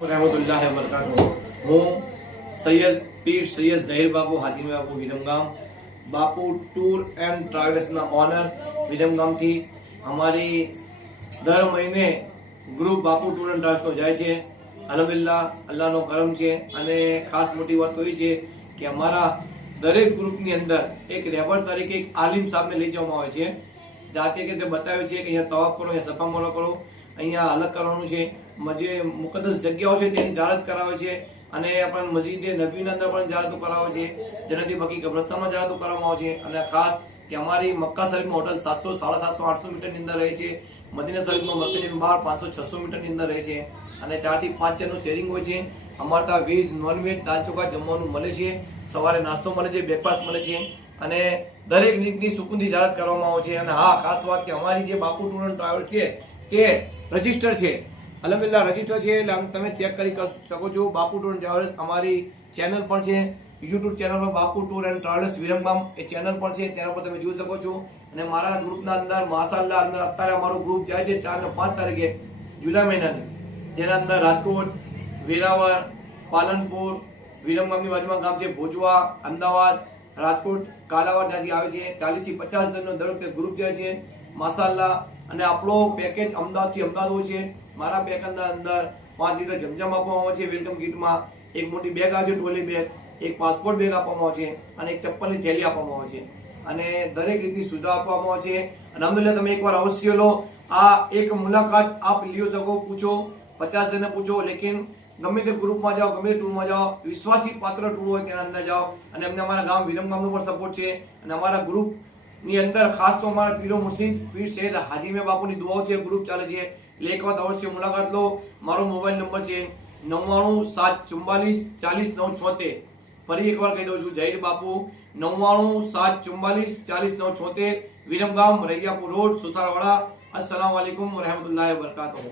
रहमतुल्लाहि व बरकातुहू। હું સૈયદ પીર સૈયદ ઝહીર બાપુ હાજીમી બાપુ વિરમગામ બાપુ ટૂર એન્ડ ટ્રાવેલ્સના ઓનર વિરમગામથી અમારી દર મહિને ગ્રુપ બાપુ ટૂર એન્ડ ટ્રાવેલ્સનો જાય છે। અલ્હમ્દુલિલ્લાહ અલ્લાહનો કરમ છે અને ખાસ મોટી વાત તો એ છે કે અમારા દરેક ગ્રુપની અંદર એક રહેબર તરીકે એક આલિમ સાહેબને લઈ જવામાં આવે છે। જાતે કે તે બતાવે છે કે અહીંયા તવાફ કરો, અહીંયા સફા મરો કરો, અહીંયા અલગ કરવાનું છે। જે મુકદ્દસ જગ્યાઓ છે તેની જાહેરાત કરાવે છે અને આપણા મસ્જિદે નબવીના અંદર પણ જાહેરાતો કરાવે છે, જેનાથી બાકી કબ્રસ્તાનમાં જાહેરાતો કરવામાં આવે છે। અને ખાસ કે અમારી મક્કા શરીફમાં હોટલ 700, 750, 800 મીટરની અંદર રહે છે। મદીના શરીફમાં મરકઝની બહાર 500, 600 મીટરની અંદર રહે છે અને 4 થી 5 જણનું શેરિંગ હોય છે। અમારે ત્યાં વેજ નોનવેજ દાળ ચોખા જમવાનું મળે છે, સવારે નાસ્તો મળે છે, બ્રેકફાસ્ટ મળે છે અને દરેક રીતની સુકૂનથી જાહેરાત કરવામાં આવે છે। અને હા, ખાસ વાત કે અમારી જે બાપુ ટૂર એન્ડ ટ્રાવેલ્સ છે તે રજિસ્ટર છે, અલ્હમ્દુલિલ્લાહ રજિસ્ટર છે, એટલે તમે ચેક કરી શકો છો। બાપુ ટૂર એન્ડ ટ્રાવેલ્સ અમારી ચેનલ પણ છે, યુટ્યુબ ચેનલ પર બાપુ tour and travels Viramgam A channel પણ છે, તેના પર તમે જોઈ શકો છો। અને મારા ગ્રુપના અંદર માશાઅલ્લાહ અંદર અત્યારે અમારું ગ્રુપ જાય છે 4 અને 5 તારીખે જુલાઈ મહિનાની, જેના અંદર રાજકોટ, વેરાવળ, પાલનપુર, વિરમગામની બાજુમાં ગામ છે ભોજવા, અમદાવાદ, રાજકોટ, કાલાવાડ ત્યાંથી આવે છે। 40 થી 50 જણનો દર વખતે ગ્રુપ જાય છે માશાઅલ્લાહ। અને આપણો પેકેજ અમદાવાદથી અમદાવાદ હોય છે। મારા પેકેજના અંદર 5 લીટર જમજમ આપવામાં આવે છે વેલકમ કિટમાં, એક મોટી બેગ આવે છે ટ્રોલી બેગ, એક પાસપોર્ટ બેગ આપવામાં આવે છે અને એક ચપ્પલની થેલી આપવામાં આવે છે અને દરેક રીતની સુવિધા આપવામાં આવે છે। અને અલ્હમ્દુલિલ્લાહ તમે એકવાર અવશ્ય લો, આ એક મુલાકાત આપ લ્યો શકો, પૂછો 50 જણને પૂછો, લેકિન ગમે તે ગ્રુપમાં જાઓ, ગમે તે ટૂરમાં જાઓ, વિશ્વાસી પાત્ર ટૂર હોય તેના અંદર જાઓ। અને અમને અમારા ગામ વિરમગામનો પણ સપોર્ટ છે અને અમારા ગ્રુપની અંદર ખાસ તો અમારા પીરો મુર્શિદ પીર સૈયદ હાજીમી બાપુની દુઆઓથી ગ્રુપ ચાલે છે, એટલે એક વખત અવશ્ય મુલાકાત લો। મારો મોબાઈલ નંબર છે 9974400976। ફરી એકવાર કહી દઉં છું, ઝહીર બાપુ 9974400976, વિરમગામ, રૈયાપુર રોડ, સુતારવાડા। અસ્સલામુ અલૈકુમ વરહમતુલ્લાહિ વબરકાતુહુ।